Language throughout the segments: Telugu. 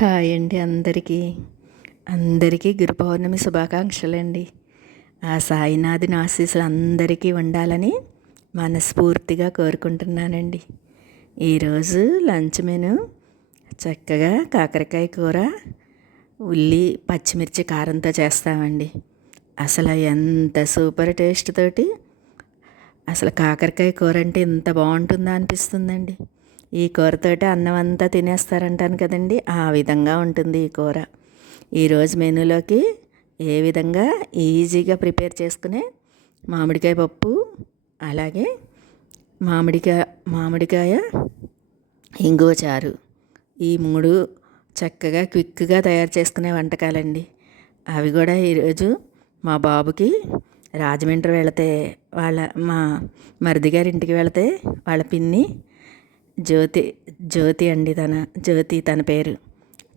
హాయ్ అండి అందరికీ. అందరికీ గురు పౌర్ణమి శుభాకాంక్షలండి. ఆ సాయినాథుని ఆశీస్సులు అందరికీ ఉండాలని మనస్ఫూర్తిగా కోరుకుంటున్నానండి. ఈరోజు లంచ్ మెను చక్కగా కాకరకాయ కూర ఉల్లి పచ్చిమిర్చి కారంతో చేస్తామండి. అసలు ఎంత సూపర్ టేస్ట్ తోటి అసలు కాకరకాయ కూర అంటే ఇంత బాగుంటుందా అనిపిస్తుందండి. ఈ కూరతోటి అన్నం అంతా తినేస్తారంటాను కదండి. ఆ విధంగా ఉంటుంది ఈ కూర. ఈరోజు మెనూలోకి ఏ విధంగా ఈజీగా ప్రిపేర్ చేసుకునే మామిడికాయ పప్పు అలాగే మామిడికాయ మామిడికాయ ఇంగువ చారు ఈ మూడు చక్కగా క్విక్గా తయారు చేసుకునే వంటకాలండి. అవి కూడా ఈరోజు మా బాబుకి రాజమండ్రి వెళితే వాళ్ళ మా మరిది గారి ఇంటికి వెళితే వాళ్ళ పిన్ని జ్యోతి జ్యోతి అండి తన జ్యోతి తన పేరు.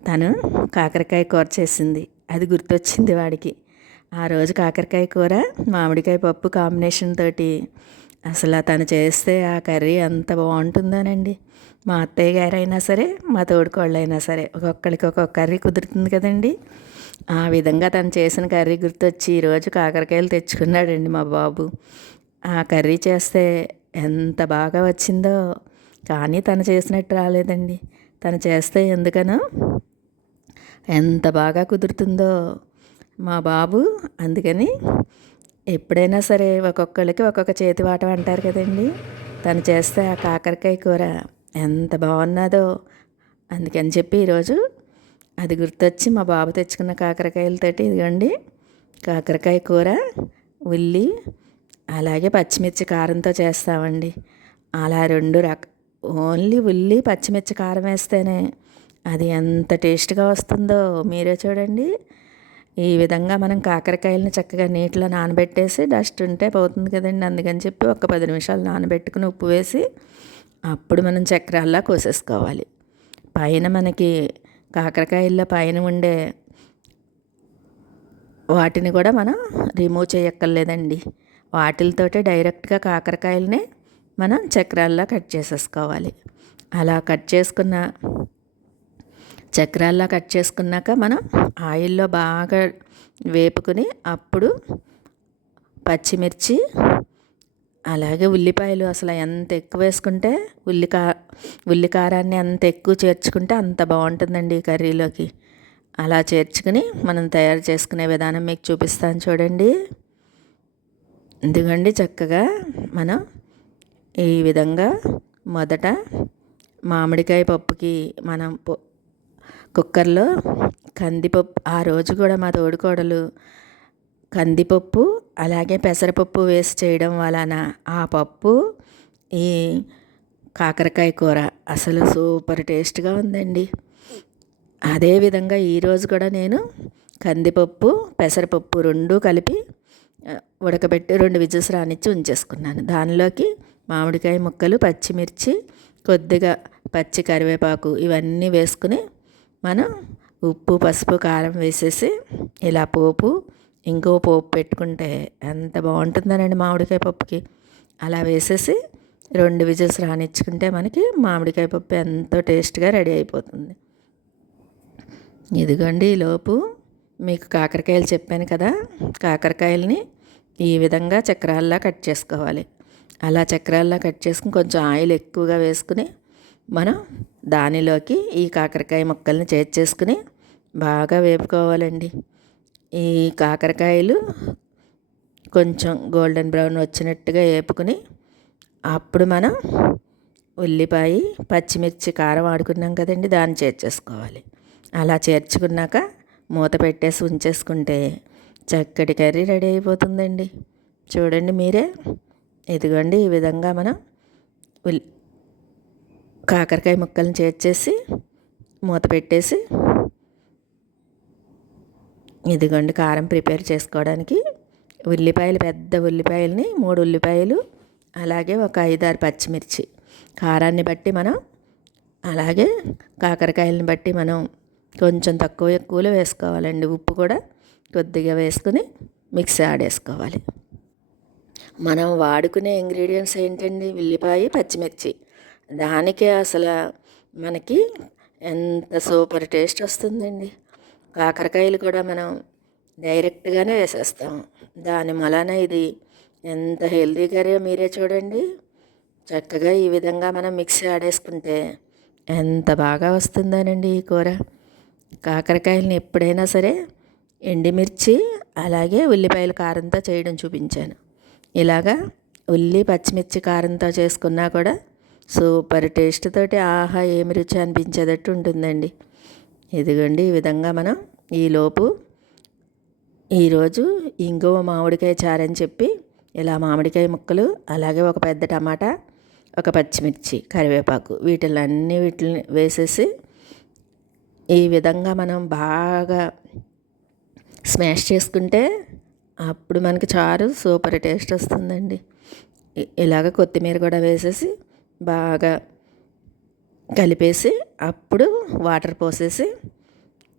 తను కాకరకాయ కూర చేసింది. అది గుర్తొచ్చింది వాడికి. ఆ రోజు కాకరకాయ కూర మామిడికాయ పప్పు కాంబినేషన్ తోటి అసలు తను చేస్తే ఆ కర్రీ అంత బాగుంటుందోనండి. మా అత్తయ్య గారైనా సరే మా తోడుకోళ్ళైనా సరే ఒక్కొక్కరికి ఒక్కొక్క కర్రీ కుదురుతుంది కదండి. ఆ విధంగా తను చేసిన కర్రీ గుర్తొచ్చి ఈరోజు కాకరకాయలు తెచ్చుకున్నాడండి మా బాబు. ఆ కర్రీ చేస్తే ఎంత బాగా వచ్చిందో కానీ తను చేసినట్టు రాలేదండి. తను చేస్తే ఎందుకనో? ఎంత బాగా కుదురుతుందో మా బాబు. అందుకని ఎప్పుడైనా సరే ఒక్కొక్కళ్ళకి ఒక్కొక్క చేతి వాటం అంటారు కదండి. తను చేస్తే ఆ కాకరకాయ కూర ఎంత బాగున్నదో అందుకని చెప్పి ఈరోజు అది గుర్తొచ్చి మా బాబు తెచ్చుకున్న కాకరకాయలతోటి ఇదిగోండి. కాకరకాయ కూర ఉల్లి అలాగే పచ్చిమిర్చి కారంతో చేస్తామండి. అలా రెండు రక ఓన్లీ ఉల్లి పచ్చిమిర్చి కారం వేస్తేనే అది ఎంత టేస్ట్గా వస్తుందో మీరే చూడండి. ఈ విధంగా మనం కాకరకాయలను చక్కగా నీటిలో నానబెట్టేసి డస్ట్ ఉంటే పోతుంది కదండి. అందుకని చెప్పి ఒక పది నిమిషాలు నానబెట్టుకుని ఉప్పు వేసి అప్పుడు మనం చక్రాల్లా కోసేసుకోవాలి. పైన మనకి కాకరకాయల్లో పైన ఉండే వాటిని కూడా మనం రిమూవ్ చేయక్కర్లేదండి. వాటిలతోటే డైరెక్ట్గా కాకరకాయలనే మనం చక్రాల్లా కట్ చేసేసుకోవాలి. అలా కట్ చేసుకున్న చక్రాల్లా కట్ చేసుకున్నాక మనం ఆయిల్లో బాగా వేపుకుని అప్పుడు పచ్చిమిర్చి అలాగే ఉల్లిపాయలు అసలు ఎంత ఎక్కువ వేసుకుంటే ఉల్లికా ఉల్లికారాన్ని ఎంత ఎక్కువ చేర్చుకుంటే అంత బాగుంటుందండి ఈ కర్రీలోకి. అలా చేర్చుకుని మనం తయారు చేసుకునే విధానం మీకు చూపిస్తాను చూడండి. ఎందుకండి చక్కగా మనం ఈ విధంగా మొదట మామిడికాయ పప్పుకి మనం కుక్కర్లో కందిపప్పు ఆ రోజు కూడా మా తోడుకోడలు కందిపప్పు అలాగే పెసరపప్పు వేసి చేయడం వలన ఆ పప్పు ఈ కాకరకాయ కూర అసలు సూపర్ టేస్ట్గా ఉందండి. అదేవిధంగా ఈరోజు కూడా నేను కందిపప్పు పెసరపప్పు రెండు కలిపి ఉడకబెట్టి రెండు విజిల్స్ రానిచ్చి ఉంచేసుకున్నాను. దానిలోకి మామిడికాయ ముక్కలు పచ్చిమిర్చి కొద్దిగా పచ్చి కరివేపాకు ఇవన్నీ వేసుకుని మనం ఉప్పు పసుపు కారం వేసేసి ఇలా పోపు ఇంకో పోపు పెట్టుకుంటే ఎంత బాగుంటుందనండి మామిడికాయ పప్పుకి. అలా వేసేసి రెండు విజిల్స్ రానిచ్చుకుంటే మనకి మామిడికాయ పప్పు ఎంతో టేస్ట్గా రెడీ అయిపోతుంది. ఇదిగోండి ఈలోపు మీకు కాకరకాయలు చెప్పాను కదా కాకరకాయలని ఈ విధంగా చక్రాల్లా కట్ చేసుకోవాలి. అలా చక్రాల్లో కట్ చేసుకుని కొంచెం ఆయిల్ ఎక్కువగా వేసుకుని మనం దానిలోకి ఈ కాకరకాయ ముక్కల్ని చేర్చేసుకుని బాగా వేపుకోవాలండి. ఈ కాకరకాయలు కొంచెం గోల్డెన్ బ్రౌన్ వచ్చినట్టుగా వేపుకుని అప్పుడు మనం ఉల్లిపాయ పచ్చిమిర్చి కారం ఆడుకున్నాం కదండి దాన్ని చేర్చేసుకోవాలి. అలా చేర్చుకున్నాక మూత పెట్టేసి ఉంచేసుకుంటే చక్కటి కర్రీ రెడీ అయిపోతుందండి. చూడండి మీరే. ఇదిగోండి ఈ విధంగా మనం ఉల్లి కాకరకాయ ముక్కలను చేర్చేసి మూత పెట్టేసి ఇదిగోండి కారం ప్రిపేర్ చేసుకోవడానికి ఉల్లిపాయలు పెద్ద ఉల్లిపాయలని మూడు ఉల్లిపాయలు అలాగే ఒక ఐదారు పచ్చిమిర్చి. కారాన్ని బట్టి మనం అలాగే కాకరకాయలని బట్టి మనం కొంచెం తక్కువ ఎక్కువలో వేసుకోవాలండి. ఉప్పు కూడా కొద్దిగా వేసుకుని మిక్సీ ఆడేసుకోవాలి. మనం వాడుకునే ఇంగ్రీడియంట్స్ ఏంటండి? ఉల్లిపాయ పచ్చిమిర్చి. దానికే అసలు మనకి ఎంత సూపర్ టేస్ట్ వస్తుందండి. కాకరకాయలు కూడా మనం డైరెక్ట్గానే వేసేస్తాం. దాని వలన ఇది ఎంత హెల్దీ మీరే చూడండి. చక్కగా ఈ విధంగా మనం మిక్సీ ఆడేసుకుంటే ఎంత బాగా వస్తుందోనండి ఈ కూర. కాకరకాయలని ఎప్పుడైనా సరే ఎండిమిర్చి అలాగే ఉల్లిపాయల కారంతో చేయడం చూపించాను. ఇలాగా ఉల్లి పచ్చిమిర్చి కారంతో చేసుకున్నా కూడా సూపర్. టేస్ట్ తోటి ఆహా ఏమి రుచి అనిపించేటట్టు ఉంటుందండి. ఇదిగోండి ఈ విధంగా మనం ఈలోపు ఈరోజు ఇంగువ మామిడికాయ చారని చెప్పి ఇలా మామిడికాయ ముక్కలు అలాగే ఒక పెద్ద టమాటా ఒక పచ్చిమిర్చి కరివేపాకు వీటిలన్నీ వీటిని వేసేసి ఈ విధంగా మనం బాగా స్మాష్ చేసుకుంటే అప్పుడు మనకి చారు సూపర్ టేస్ట్ వస్తుందండి. ఇలాగ కొత్తిమీర కూడా వేసేసి బాగా కలిపేసి అప్పుడు వాటర్ పోసేసి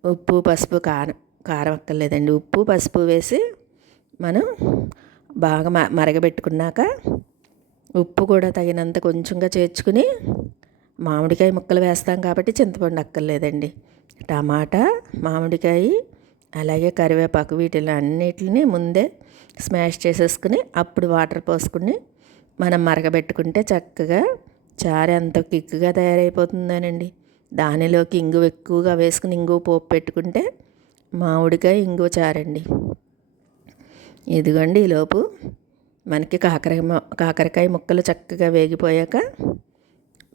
ఉప్పు పసుపు కారం కారం అక్కర్లేదండి. ఉప్పు పసుపు వేసి మనం బాగా మరగబెట్టుకున్నాక ఉప్పు కూడా తగినంత కొంచెంగా చేర్చుకుని మామిడికాయ ముక్కలు వేస్తాం కాబట్టి చింతపండు అక్కర్లేదండి. టమాటా మామిడికాయ అలాగే కరివేపాకు వీటిలో అన్నిటిని ముందే స్మాష్ చేసేసుకుని అప్పుడు వాటర్ పోసుకుని మనం మరగబెట్టుకుంటే చక్కగా చారు ఎంత కిక్కుగా తయారైపోతుందోనండి. దానిలోకి ఇంగు ఎక్కువగా వేసుకుని ఇంగు పోపు పెట్టుకుంటే మామిడికాయ ఇంగు చారండి. ఇదిగోండి ఈలోపు మనకి కాకర కాకరకాయ ముక్కలు చక్కగా వేగిపోయాక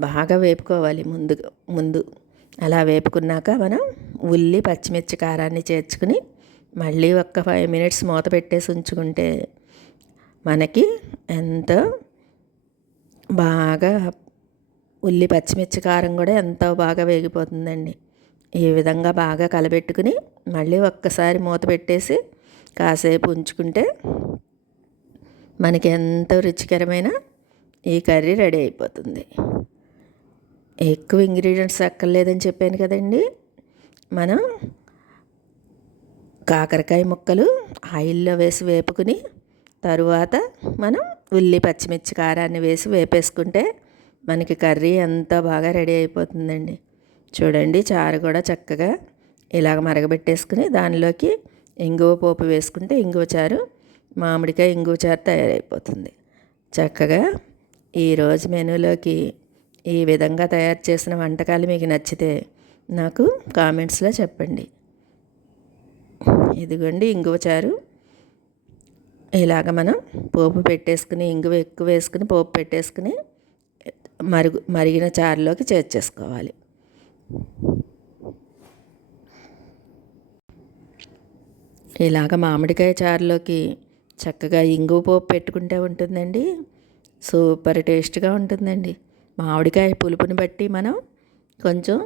బాగా వేపుకోవాలి ముందు ముందు. అలా వేపుకున్నాక మనం ఉల్లి పచ్చిమిర్చి కారాన్ని చేర్చుకుని మళ్ళీ ఒక్క ఫైవ్ మినిట్స్ మూత పెట్టేసి ఉంచుకుంటే మనకి ఎంతో బాగా ఉల్లి పచ్చిమిర్చి కారం కూడా ఎంతో బాగా వేగిపోతుందండి. ఈ విధంగా బాగా కలబెట్టుకుని మళ్ళీ ఒక్కసారి మూత పెట్టేసి కాసేపు ఉంచుకుంటే మనకి ఎంతో రుచికరమైన ఈ కర్రీ రెడీ అయిపోతుంది. ఎక్కువ ఇంగ్రీడియంట్స్ అక్కర్లేదని చెప్పాను కదండి. మనం కాకరకాయ ముక్కలు ఆయిల్లో వేసి వేపుకుని తరువాత మనం ఉల్లి పచ్చిమిర్చి కారాన్ని వేసి వేపేసుకుంటే మనకి కర్రీ ఎంత బాగా రెడీ అయిపోతుందండి. చూడండి చారు కూడా చక్కగా ఇలాగ మరగబెట్టేసుకుని దానిలోకి ఇంగువ పోపు వేసుకుంటే ఇంగువ చారు మామిడికాయ ఇంగువ చారు తయారైపోతుంది. చక్కగా ఈరోజు మెనూలోకి ఈ విధంగా తయారు చేసిన వంటకాలు మీకు నచ్చితే నాకు కామెంట్స్లో చెప్పండి. ఇదిగోండి ఇంగువ చారు. ఇలాగ మనం పోపు పెట్టేసుకుని ఇంగువ ఎక్కువ వేసుకుని పోపు పెట్టేసుకుని మరుగు మరిగిన చారులోకి చేర్చేసుకోవాలి. ఇలాగ మామిడికాయ చారులోకి చక్కగా ఇంగువ పోపు పెట్టుకుంటే ఉంటుందండి. సూపర్ టేస్ట్గా ఉంటుందండి. మామిడికాయ పులుపుని బట్టి మనం కొంచెం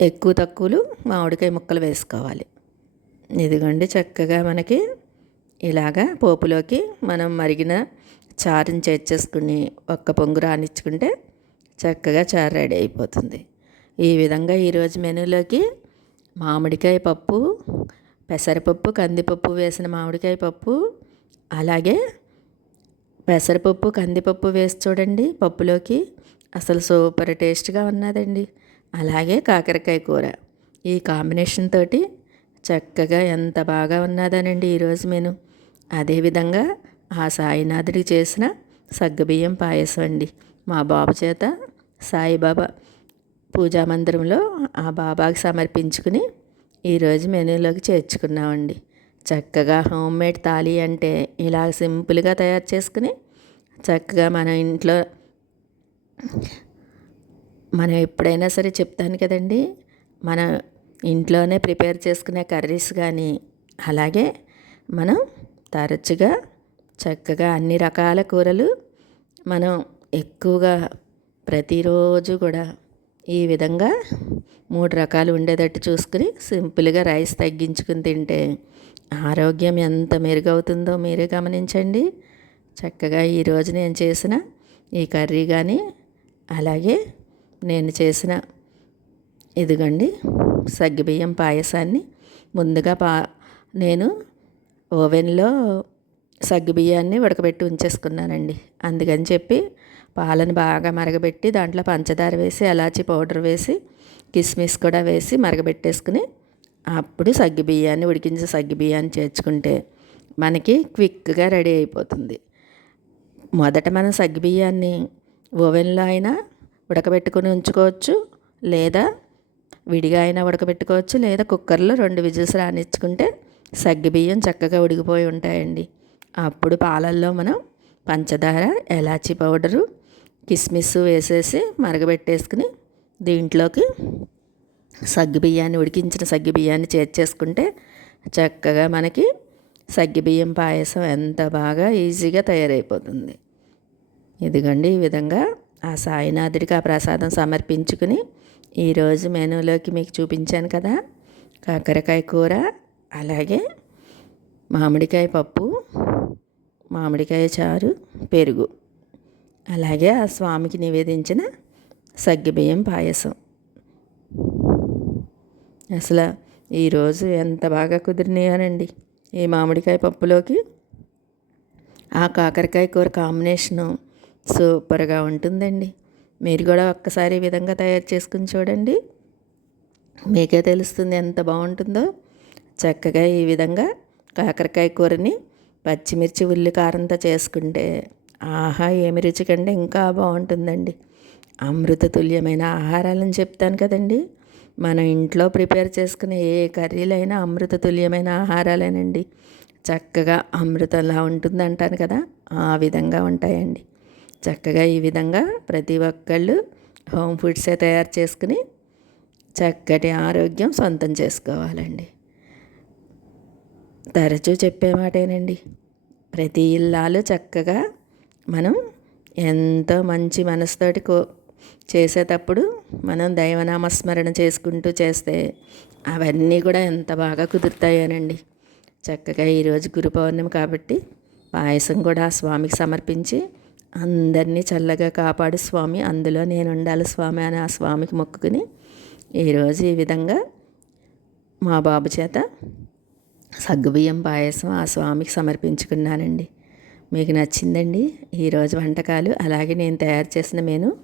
ఎక్కువ తక్కువలు మామిడికాయ ముక్కలు వేసుకోవాలి. ఇదిగోండి చక్కగా మనకి ఇలాగా పోపులోకి మనం మరిగిన చారుని చేర్చేసుకుని ఒక్క పొంగు రానిచ్చుకుంటే చక్కగా చారు రెడీ అయిపోతుంది. ఈ విధంగా ఈరోజు మెనూలోకి మామిడికాయ పప్పు పెసరపప్పు కందిపప్పు వేసిన మామిడికాయ పప్పు అలాగే పెసరపప్పు కందిపప్పు వేసి చూడండి పప్పులోకి. అసలు సూపర్ టేస్ట్గా ఉన్నదండి. అలాగే కాకరకాయ కూర. ఈ కాంబినేషన్ తోటి చక్కగా ఎంత బాగా ఉన్నదానండి ఈరోజు మెను. అదేవిధంగా ఆ సాయినాథుడికి చేసిన సగ్గబియ్యం పాయసం అండి. మా బాబు చేత సాయిబాబా పూజా మందిరంలో ఆ బాబాకి సమర్పించుకుని ఈరోజు మెనూలోకి చేర్చుకున్నామండి. చక్కగా హోమ్ మేడ్ తాళి అంటే ఇలా సింపుల్గా తయారు చేసుకుని చక్కగా మన ఇంట్లో మనం ఎప్పుడైనా సరే చెప్తాను కదండి మన ఇంట్లోనే ప్రిపేర్ చేసుకునే కర్రీస్ కానీ అలాగే మనం తరచుగా చక్కగా అన్ని రకాల కూరలు మనం ఎక్కువగా ప్రతిరోజు కూడా ఈ విధంగా మూడు రకాలు ఉండేటట్టు చూసుకుని సింపుల్గా రైస్ తగ్గించుకుని తింటే ఆరోగ్యం ఎంత మెరుగవుతుందో మీరే గమనించండి. చక్కగా ఈరోజు నేను చేసిన ఈ కర్రీ కానీ అలాగే నేను చేసిన ఇదిగండి సగ్గిబియ్యం పాయసాన్ని. ముందుగా పా నేను ఓవెన్లో సగ్గుబియ్యాన్ని ఉడకబెట్టి ఉంచేసుకున్నానండి. అందుకని చెప్పి పాలను బాగా మరగబెట్టి దాంట్లో పంచదార వేసి ఎలాచి పౌడర్ వేసి కిస్మిస్ కూడా వేసి మరగబెట్టేసుకుని అప్పుడు సగ్గిబియ్యాన్ని ఉడికించి సగ్గిబియ్యాన్ని చేర్చుకుంటే మనకి క్విక్గా రెడీ అయిపోతుంది. మొదట మనం సగ్గిబియ్యాన్ని ఓవెన్లో అయినా ఉడకబెట్టుకుని ఉంచుకోవచ్చు లేదా విడిగా అయినా ఉడకబెట్టుకోవచ్చు లేదా కుక్కర్లో రెండు విజిల్స్ రానిచ్చుకుంటే సగ్గిబియ్యం చక్కగా ఉడికిపోయి ఉంటాయండి. అప్పుడు పాలల్లో మనం పంచదార ఎలాచి పౌడరు కిస్మిస్ వేసేసి మరగబెట్టేసుకుని దీంట్లోకి సగ్గుబియ్యాన్ని ఉడికించిన సగ్గుబియ్యాన్ని చేర్చేసుకుంటే చక్కగా మనకి సగ్గు బియ్యం పాయసం ఎంత బాగా ఈజీగా తయారైపోతుంది. ఇదిగోండి ఈ విధంగా ఆ సాయినాథుడికి ఆ ప్రసాదం సమర్పించుకుని ఈరోజు మెనూలోకి మీకు చూపించాను కదా కాకరకాయ కూర అలాగే మామిడికాయ పప్పు మామిడికాయ చారు పెరుగు అలాగే ఆ స్వామికి నివేదించిన సగ్గిబియ్యం పాయసం. అసలు ఈరోజు ఎంత బాగా కుదిరినాయనండి. ఈ మామిడికాయ పప్పులోకి ఆ కాకరకాయ కూర కాంబినేషను సూపర్గా ఉంటుందండి. మీరు కూడా ఒక్కసారి ఈ విధంగా తయారు చేసుకుని చూడండి. మీకే తెలుస్తుంది ఎంత బాగుంటుందో. చక్కగా ఈ విధంగా కాకరకాయ కూరని పచ్చిమిర్చి ఉల్లి కారంతో చేసుకుంటే ఆహా ఏమి రుచికంటే ఇంకా బాగుంటుందండి. అమృత తుల్యమైన ఆహారాలని చెప్తాను కదండి. మన ఇంట్లో ప్రిపేర్ చేసుకునే ఏ కర్రీలైనా అమృత తుల్యమైన ఆహారాలేనండి. చక్కగా అమృతంలా ఉంటుంది అంటాను కదా ఆ విధంగా ఉంటాయండి. చక్కగా ఈ విధంగా ప్రతి ఒక్కళ్ళు హోమ్ ఫుడ్సే తయారు చేసుకుని చక్కటి ఆరోగ్యం సొంతం చేసుకోవాలండి. తరచూ చెప్పే మాటేనండి ప్రతి ఇల్లాలు చక్కగా మనం ఎంతో మంచి మనసుతోటి కో చేసేటప్పుడు మనం దైవనామస్మరణ చేసుకుంటూ చేస్తే అవన్నీ కూడా ఎంత బాగా కుదురుతాయోనండి. చక్కగా ఈరోజు గురు పౌర్ణమి కాబట్టి పాయసం కూడా ఆ స్వామికి సమర్పించి అందరినీ చల్లగా కాపాడు స్వామి. అందులో నేను ఉండాలి స్వామి అని ఆ స్వామికి మొక్కుకుని ఈరోజు ఈ విధంగా మా బాబు చేత సగ్గుబియ్యం పాయసం ఆ స్వామికి సమర్పించుకున్నానండి. మీకు నచ్చిందండి? ఈరోజు వంటకాలు. అలాగే నేను తయారు చేసిన మేను